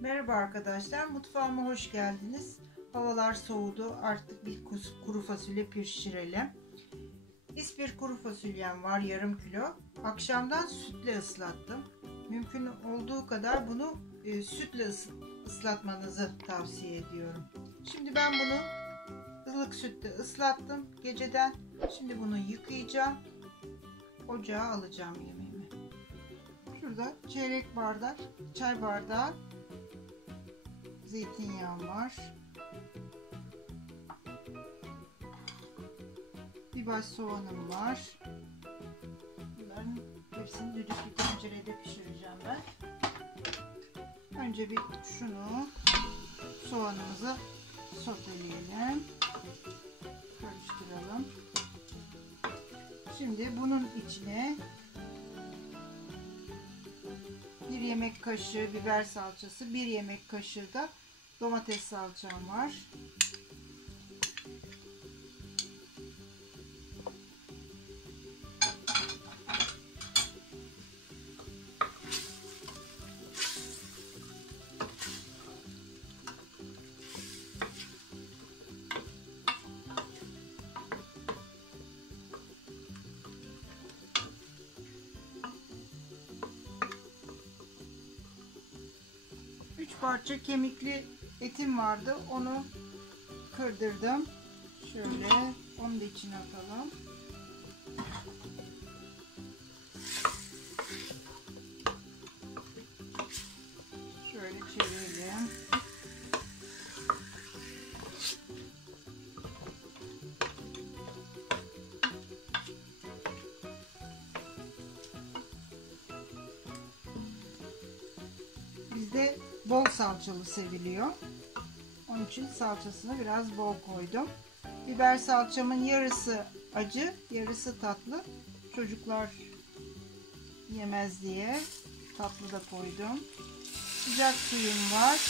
Merhaba arkadaşlar, mutfağıma hoş geldiniz. Havalar soğudu, artık bir kuru fasulye pişirelim. İspir kuru fasulyem var, yarım kilo. Akşamdan sütle ıslattım. Mümkün olduğu kadar bunu sütle ıslatmanızı tavsiye ediyorum. Şimdi ben bunu ılık sütle ıslattım geceden. Şimdi bunu yıkayacağım. Ocağa alacağım yemeğimi. Şurada çeyrek bardak, çay bardağı zeytinyağım var. Bir baş soğanım var. Bunların hepsini düdüklü tencerede pişireceğim ben. Önce bir şunu, soğanımızı soteleyelim. Karıştıralım. Şimdi bunun içine 1 yemek kaşığı biber salçası, 1 yemek kaşığı da domates salçam var. Üç parça kemikli etim vardı. Onu kırdırdım. Şöyle onu da içine atalım. Şöyle çevirelim. Bizde bol salçalı seviliyor. Onun için salçasını biraz bol koydum. Biber salçamın yarısı acı, yarısı tatlı. Çocuklar yemez diye tatlı da koydum. Sıcak suyum var.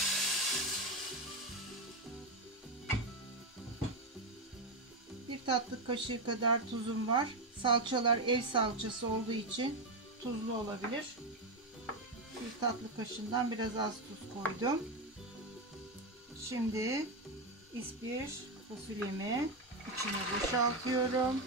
Bir tatlı kaşığı kadar tuzum var. Salçalar ev salçası olduğu için tuzlu olabilir. Bir tatlı kaşığından biraz az tuz koydum. Şimdi ispir fasulyemi içine boşaltıyorum.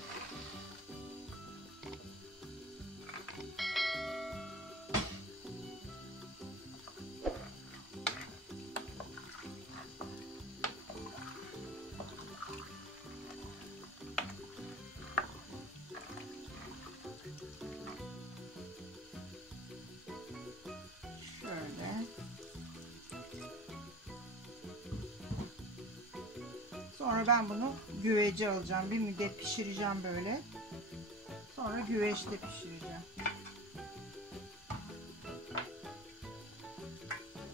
Şöyle. Sonra ben bunu güvece alacağım. Bir müddet pişireceğim böyle. Sonra güveçte pişireceğim.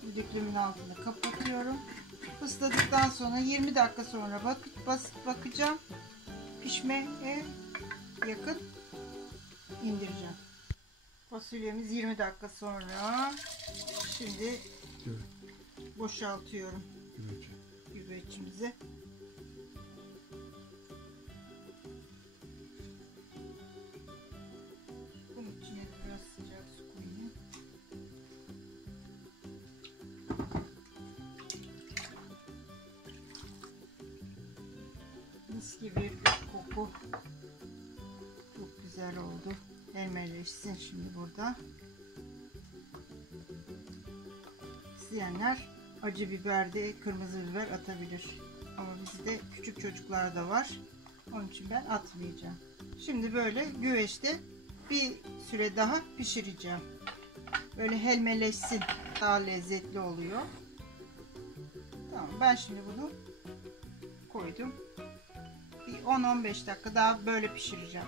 Düdüklümün altını kapatıyorum. Isladıktan sonra 20 dakika sonra bakacağım. Pişmeye yakın indireceğim. Fasulyemiz 20 dakika sonra. Şimdi boşaltıyorum güveçimizi. Bunun içine biraz sıcak su koyayım. Mis gibi bir koku. Çok güzel oldu. Elmeleşsin şimdi burada. İsteyenler acı biber de kırmızı biber atabilir. Ama bizde küçük çocuklar da var. Onun için ben atmayacağım. Şimdi böyle güveçte bir süre daha pişireceğim. Böyle helmeleşsin. Daha lezzetli oluyor. Tamam, ben şimdi bunu koydum. Bir 10-15 dakika daha böyle pişireceğim.